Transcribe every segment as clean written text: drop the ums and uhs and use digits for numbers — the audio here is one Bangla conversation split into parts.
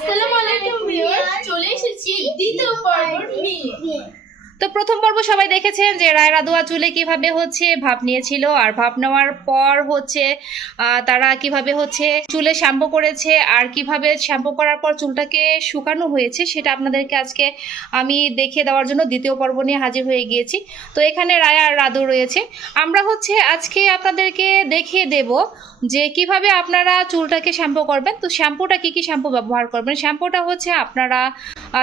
আসসালামু আলাইকুম ভিউয়ার্স, চলে এসেছি দ্বিতীয় পর্ব নিয়ে। তো প্রথম পর্ব সবাই দেখেছেন যে রায় রাদুয়া চুলে কিভাবে হচ্ছে ভাপ নিয়েছিল, আর ভাপ নেওয়ার পর হচ্ছে তারা কিভাবে হচ্ছে চুলে শ্যাম্পু করেছে, আর কিভাবে শ্যাম্পু করার পর চুলটাকে শুকানো হয়েছে সেটা আপনাদেরকে আজকে আমি দেখিয়ে দেওয়ার জন্য দ্বিতীয় পর্ব নিয়ে হাজির হয়ে গিয়েছি। তো এখানে রায় আর রাদু রয়েছে। আমরা হচ্ছে আজকে আপনাদেরকে দেখিয়ে দেব যে কিভাবে আপনারা চুলটাকে শ্যাম্পু করবেন। তো শ্যাম্পুটা কি শ্যাম্পু ব্যবহার করবেন। শ্যাম্পুটা হচ্ছে আপনারা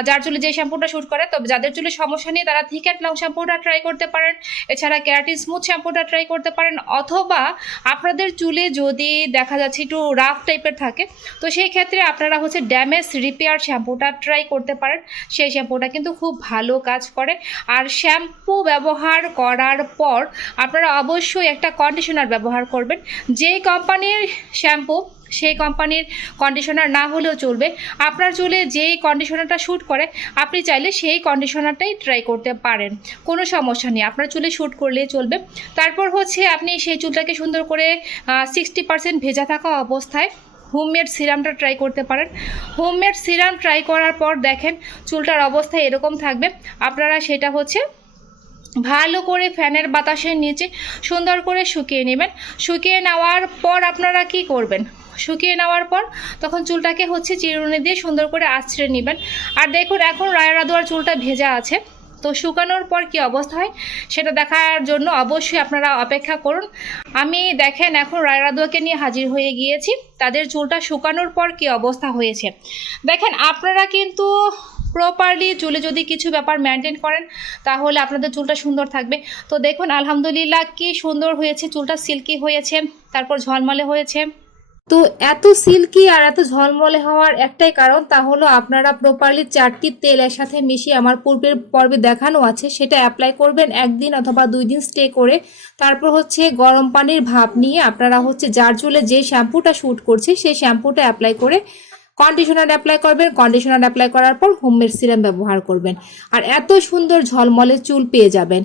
যার চুলে যে শ্যাম্পুটা শ্যুট করে, তবে যাদের চুলে সমস্যা নেই তারা থিক অ্যান্ড লং শ্যাম্পুটা ট্রাই করতে পারেন। এছাড়া কেরাটিন স্মুথ শ্যাম্পুটা ট্রাই করতে পারেন, অথবা আপনাদের চুলে যদি দেখা যাচ্ছে একটু রাফ টাইপের থাকে তো সেই ক্ষেত্রে আপনারা হচ্ছে ড্যামেজ রিপেয়ার শ্যাম্পুটা ট্রাই করতে পারেন। সেই শ্যাম্পুটা কিন্তু খুব ভালো কাজ করে। আর শ্যাম্পু ব্যবহার করার পর আপনারা অবশ্যই একটা কন্ডিশনার ব্যবহার করবেন। যে কোম্পানির শ্যাম্পু সেই কোম্পানির কন্ডিশনার না হলেও চলবে। আপনার চুলে যেই কন্ডিশনারটা শ্যুট করে আপনি চাইলে সেই কন্ডিশনারটাই ট্রাই করতে পারেন, কোনো সমস্যা নেই, আপনার চুলে শ্যুট করলেই চলবে। তারপর হচ্ছে আপনি সেই চুলটাকে সুন্দর করে 60% ভেজা থাকা অবস্থায় হোমমেড সিরামটা ট্রাই করতে পারেন। হোমমেড সিরাম ট্রাই করার পর দেখেন চুলটার অবস্থা এরকম থাকবে। আপনারা সেটা হচ্ছে ভালো করে ফ্যানের বাতাসের নিচে সুন্দর করে শুকিয়ে নেবেন। শুকিয়ে নেওয়ার পর আপনারা কি করবেন, শুকিয়ে নেওয়ার পর তখন চুলটাকে হচ্ছে চিরুনি দিয়ে সুন্দর করে আঁচড়ে নেবেন। আর দেখুন এখন রায় রাদুয়ার চুলটা ভেজা আছে, তো শুকানোর পর কি অবস্থা হয় সেটা দেখার জন্য অবশ্যই আপনারা অপেক্ষা করুন। আমি দেখেন এখন রায় রাদুয়াকে নিয়ে হাজির হয়ে গিয়েছি, তাদের চুলটা শুকানোর পর কি অবস্থা হয়েছে দেখেন। আপনারা কিন্তু প্রপারলি চুলে যদি কিছু ব্যাপার মেনটেন করেন তাহলে আপনাদের চুলটা সুন্দর থাকবে। তো দেখুন আলহামদুলিল্লাহ কি সুন্দর হয়েছে, চুলটা সিল্কি হয়েছে, তারপর ঝলমলে হয়েছে। তো এত সিল্কি আর এত ঝলমলে হওয়ার একটাই কারণ, তা হলো আপনারা প্রপারলি 4টি তেল একসাথে মিশিয়ে আমার পূর্বের পর্বে দেখানো আছে সেটা অ্যাপ্লাই করবেন একদিন অথবা 2 দিন স্টে করে। তারপর হচ্ছে গরম পানির ভাপ নিয়ে আপনারা হচ্ছে যার চুলে যে শ্যাম্পুটা শ্যুট করছে সেই শ্যাম্পুটা অ্যাপ্লাই করে কন্ডিশনার অ্যাপ্লাই করবেন। কন্ডিশনার অ্যাপ্লাই করার পর হোমমেড সিরাম ব্যবহার করবেন, আর এত সুন্দর ঝলমলে চুল পেয়ে যাবেন।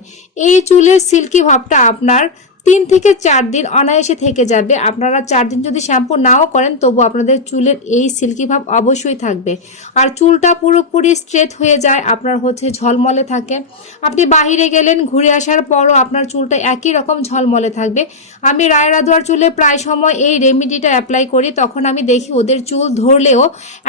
এই চুলের সিল্কি ভাবটা আপনার 3 থেকে 4 দিন অনায়াসে থেকে যাবে। আপনারা 4 দিন যদি শ্যাম্পু নাও করেন তবু আপনাদের চুলের এই সিল্কি ভাব অবশ্যই থাকবে, আর চুলটা পুরোপুরি স্ট্রেট হয়ে যায়, আপনার হচ্ছে ঝলমলে থাকে। আপনি বাহিরে গেলেন, ঘুরে আসার পরও আপনার চুলটা একই রকম ঝলমলে থাকবে। আমি রায় রাদুয়ার চুলে প্রায় সময় এই রেমেডিটা অ্যাপ্লাই করি, তখন আমি দেখি ওদের চুল ধরলেও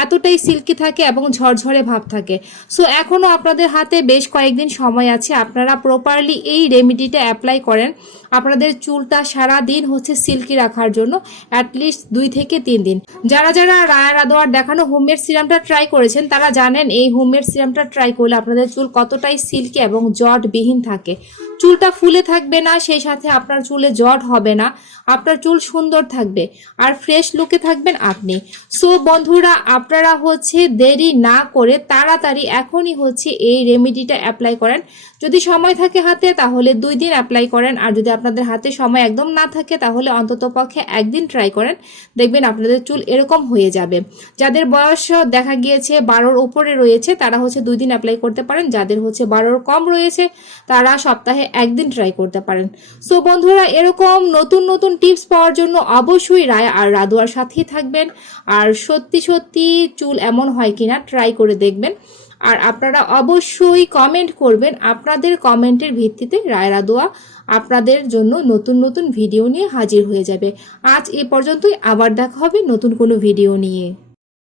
এতটাই সিল্কি থাকে এবং ঝরঝরে ভাব থাকে। সো এখনও আপনাদের হাতে বেশ কয়েকদিন সময় আছে, আপনারা প্রপারলি এই রেমেডিটা অ্যাপ্লাই করেন আপনাদের চুলটা সারা দিন হচ্ছে সিল্কি রাখার জন্য অ্যাটলিস্ট 2 থেকে 3 দিন। যারা যারা রায় রাদুয়ার দেখানো হোমমেড সিরামটা ট্রাই করেছেন তারা জানেন এই হোমমেড সিরামটা ট্রাই করলে আপনাদের চুল কতটাই সিল্কি এবং জটবিহীন থাকে। চুলটা ফুলে থাকবে না, সেই সাথে আপনার চুলে জট হবে না, আপনার চুল সুন্দর থাকবে আর ফ্রেশ লুকে থাকবেন আপনি। সো বন্ধুরা আপনারা হচ্ছে দেরি না করে তাড়াতাড়ি এখনই হচ্ছে এই রেমেডিটা অ্যাপ্লাই করেন। যদি সময় থাকে হাতে তাহলে 2 দিন অ্যাপ্লাই করেন, আর যদি আপনাদের হাতে সময় একদম না থাকে তাহলে অন্তত পক্ষে 1 দিন ট্রাই করেন, দেখবেন আপনাদের চুল এরকম হয়ে যাবে। যাদের বয়স দেখা গিয়েছে 12-র উপরে রয়েছে তারা হচ্ছে 2 দিন অ্যাপ্লাই করতে পারেন, যাদের হচ্ছে 12-র কম রয়েছে তারা সপ্তাহে 1 দিন ট্রাই করতে পারেন। সো বন্ধুরা এরকম নতুন নতুন টিপস পাওয়ার জন্য অবশ্যই রায় আর রাদুয়ার সাথেই থাকবেন, আর সত্যি সত্যি চুল এমন হয় কিনা ট্রাই করে দেখবেন। আর আপনারা অবশ্যই কমেন্ট করবেন, আপনাদের কমেন্টের ভিত্তিতে রায় রাদুয়া আপনাদের জন্য নতুন নতুন ভিডিও নিয়ে হাজির হয়ে যাবে। আজ এ পর্যন্তই, আবার দেখা হবে নতুন কোনো ভিডিও নিয়ে।